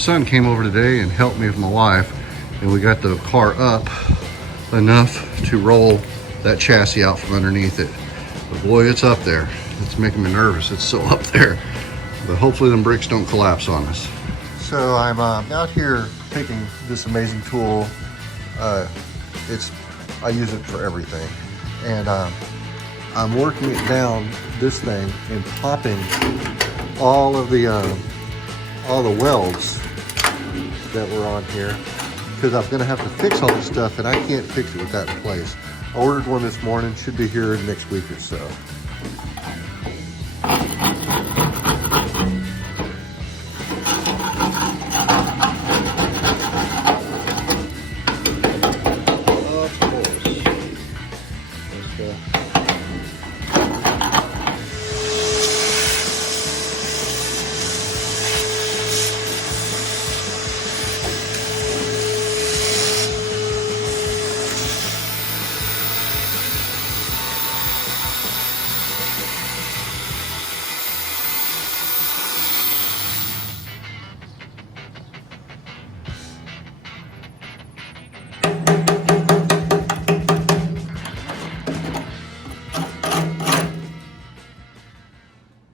son came over today and helped me with my wife, and we got the car up enough to roll that chassis out from underneath it. But boy, it's up there. It's making me nervous. It's so up there. But hopefully them bricks don't collapse on us. So I'm out here taking this amazing tool. I use it for everything. And I'm working it down this thing and popping all the welds that were on here, because I'm gonna have to fix all this stuff and I can't fix it with that in place. I ordered one this morning, should be here next week or so.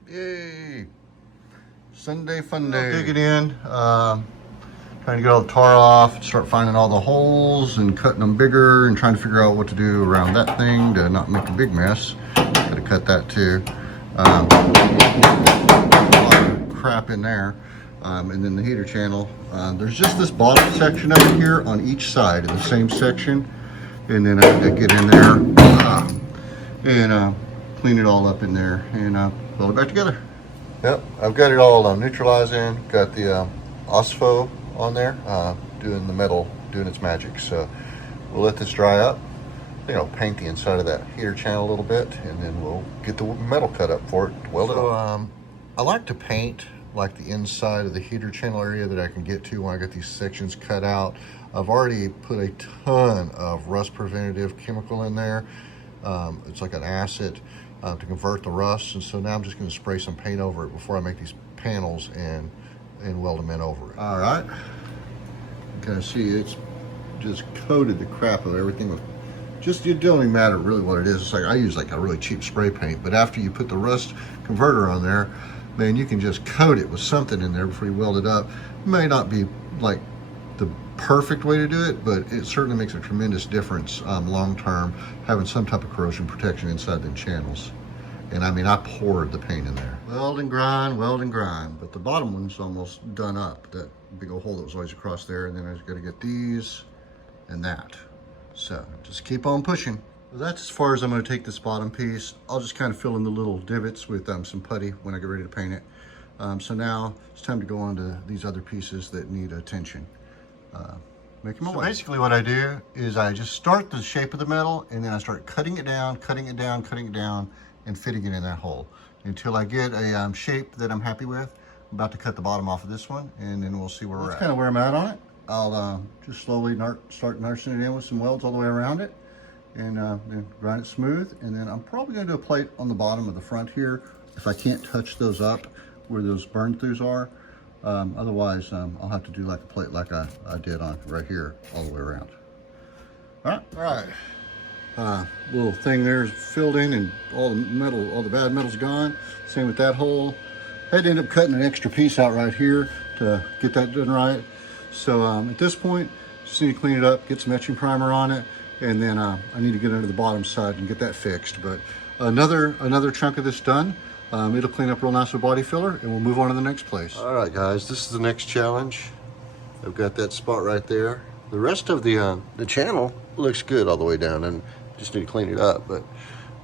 Yay! Sunday fun day. Digging in, trying to get all the tar off, start finding all the holes and cutting them bigger and trying to figure out what to do around that thing to not make a big mess. Gotta cut that too. A lot of crap in there. And then the heater channel. There's just this bottom section over here on each side of the same section. And then I have to get in there and clean it all up in there and weld it back together. Yep, I've got it all neutralizing. Got the OSFO on there, doing the metal, doing its magic. So we'll let this dry up. I think I'll paint the inside of that heater channel a little bit, and then we'll get the metal cut up for it, weld it up. I like to paint like the inside of the heater channel area that I can get to when I get these sections cut out. I've already put a ton of rust preventative chemical in there. It's like an acid to convert the rust, and so now I'm just going to spray some paint over it before I make these panels and weld them in over it. All right, you can see it's just coated the crap of everything with just, it don't even matter really what it is. It's like I use like a really cheap spray paint, but after you put the rust converter on there, man, you can just coat it with something in there before you weld it up. It may not be like the perfect way to do it, but it certainly makes a tremendous difference long term, having some type of corrosion protection inside the channels. And I mean, I poured the paint in there. Weld and grind, but the bottom one's almost done up. That big old hole that was always across there, and then I just gotta get these and that. So just keep on pushing. Well, that's as far as I'm gonna take this bottom piece. I'll just kind of fill in the little divots with some putty when I get ready to paint it. So now it's time to go on to these other pieces that need attention. Make them away. So basically what I do is I just start the shape of the metal, and then I start cutting it down, and fitting it in that hole until I get a shape that I'm happy with. I'm about to cut the bottom off of this one, and then we'll see where we're at. That's kind of where I'm at on it. I'll just slowly start nursing it in with some welds all the way around it, and then grind it smooth. And then I'm probably going to do a plate on the bottom of the front here if I can't touch those up where those burn throughs are. Otherwise, I'll have to do like a plate like I did on right here all the way around. All right. Little thing there is filled in, and all the metal, all the bad metal's gone. Same with that hole. I had to end up cutting an extra piece out right here to get that done right. So at this point, just need to clean it up, get some etching primer on it, and then I need to get under the bottom side and get that fixed. But another chunk of this done. It'll clean up real nice with body filler, and we'll move on to the next place. All right, guys, this is the next challenge. I've got that spot right there. The rest of the channel looks good all the way down, and just need to clean it up. But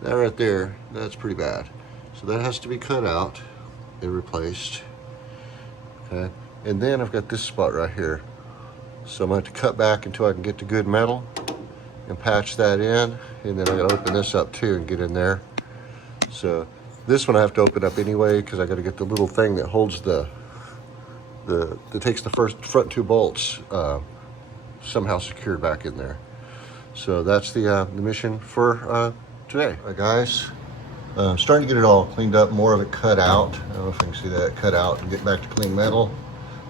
that right there, that's pretty bad. So that has to be cut out and replaced. Okay, and then I've got this spot right here. So I'm going to have to cut back until I can get to good metal and patch that in, and then I got to open this up too and get in there. So this one I have to open up anyway, because I got to get the little thing that holds that takes the front two bolts somehow secured back in there. So that's the mission for today. All right, guys, I'm starting to get it all cleaned up, more of it cut out. I don't know if you can see that, cut out and get back to clean metal.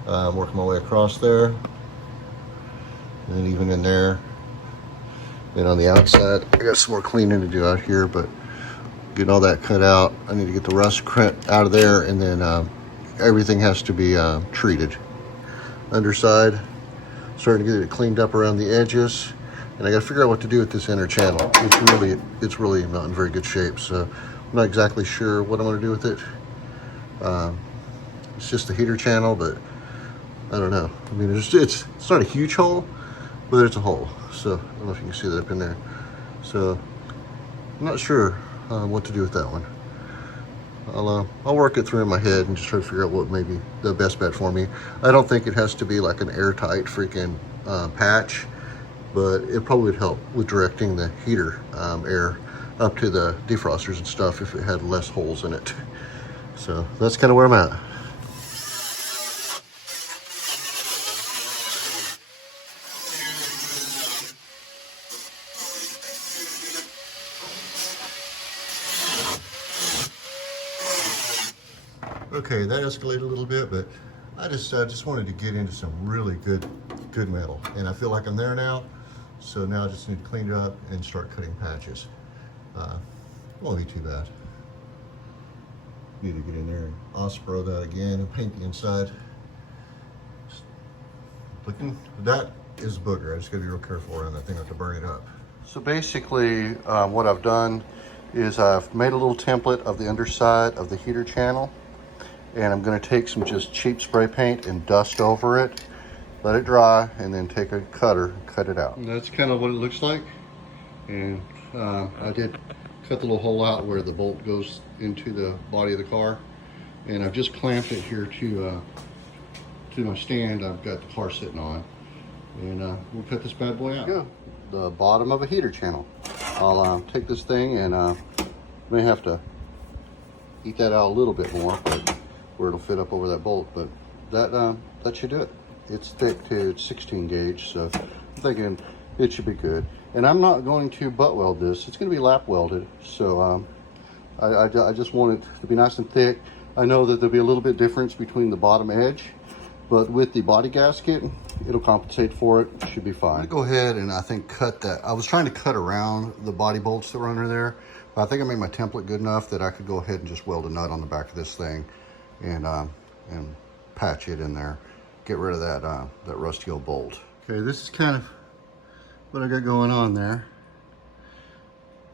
Working my way across there, and then even in there. Then on the outside, I got some more cleaning to do out here, but getting all that cut out. I need to get the rust out of there, and then everything has to be treated. Underside, starting to get it cleaned up around the edges, and I got to figure out what to do with this inner channel. It's really not in very good shape, so I'm not exactly sure what I'm going to do with it. It's just the heater channel, but I don't know. I mean, it's not a huge hole, but it's a hole. So I don't know if you can see that up in there. So I'm not sure what to do with that one. I'll work it through in my head and just try to figure out what may be the best bet for me. I don't think it has to be like an airtight freaking patch, but it probably would help with directing the heater air up to the defrosters and stuff if it had less holes in it. So that's kind of where I'm at. Okay, that escalated a little bit, but I just wanted to get into some really good metal, and I feel like I'm there now. So now I just need to clean it up and start cutting patches. Won't be too bad. Need to get in there and Ospro that again and paint the inside. That is a booger. I just gotta be real careful around that thing, not to burn it up. So basically, what I've done is I've made a little template of the underside of the heater channel. And I'm going to take some just cheap spray paint and dust over it, let it dry, and then take a cutter and cut it out. And that's kind of what it looks like. And I did cut the little hole out where the bolt goes into the body of the car. And I've just clamped it here to my stand I've got the car sitting on. And we'll cut this bad boy out. Go. The bottom of a heater channel. I'll take this thing and may have to eat that out a little bit more, but where it'll fit up over that bolt, but that should do it. It's thick too, it's 16 gauge, so I'm thinking it should be good. And I'm not going to butt weld this, it's going to be lap welded, so I just want it to be nice and thick. I know that there'll be a little bit difference between the bottom edge, but with the body gasket, it'll compensate for it, should be fine. Go ahead and I think cut that. I was trying to cut around the body bolts that were under there, but I think I made my template good enough that I could go ahead and just weld a nut on the back of this thing and patch it in there, get rid of that rusty old bolt. Okay, this is kind of what I got going on there.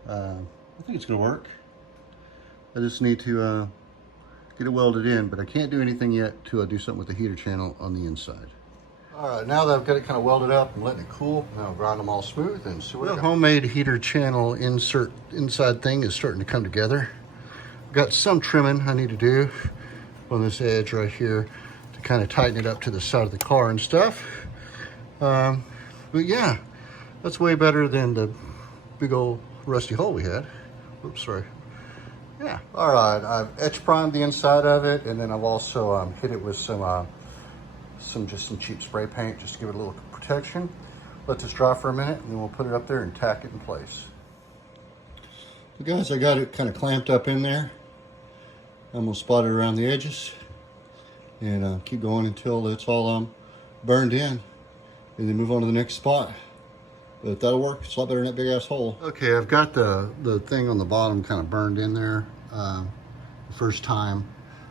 I think it's gonna work. I just need to get it welded in, but I can't do anything yet till I do something with the heater channel on the inside. All right, now that I've got it kind of welded up and letting it cool, now I'll grind them all smooth and see what. The homemade heater channel insert inside thing is starting to come together. Got some trimming I need to do on this edge right here to kind of tighten it up to the side of the car and stuff. But yeah, that's way better than the big old rusty hole we had. Oops, sorry. Yeah, all right, I've etch primed the inside of it, and then I've also hit it with some cheap spray paint just to give it a little protection. Let this dry for a minute, and then we'll put it up there and tack it in place. So guys, I got it kind of clamped up in there. I'm gonna spot it around the edges and keep going until it's all burned in, and then move on to the next spot. But that'll work. It's a lot better than that big ass hole. Okay, I've got the thing on the bottom kind of burned in there the first time.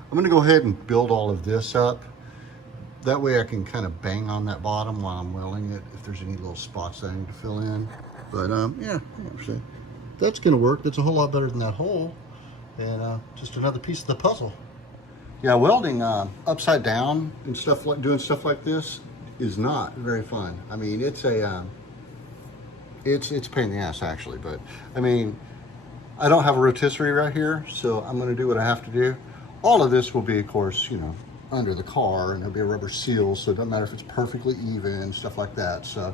I'm gonna go ahead and build all of this up. That way I can kind of bang on that bottom while I'm welding it if there's any little spots that I need to fill in. But yeah, that's gonna work. That's a whole lot better than that hole. And just another piece of the puzzle. Yeah, welding upside down and stuff like doing stuff like this is not very fun. I mean, it's a it's a pain in the ass actually, but I mean, I don't have a rotisserie right here, so I'm going to do what I have to do. All of this will be, of course, you know, under the car, and there'll be a rubber seal, so it doesn't matter if it's perfectly even and stuff like that. So,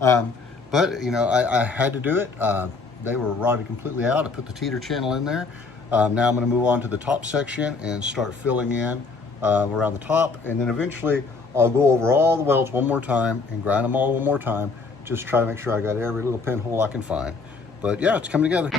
but you know, I had to do it. They were rotted completely out. I put the heater channel in there. Now I'm going to move on to the top section and start filling in around the top, and then eventually I'll go over all the welds one more time and grind them all one more time. Just try to make sure I got every little pinhole I can find. But yeah, it's coming together.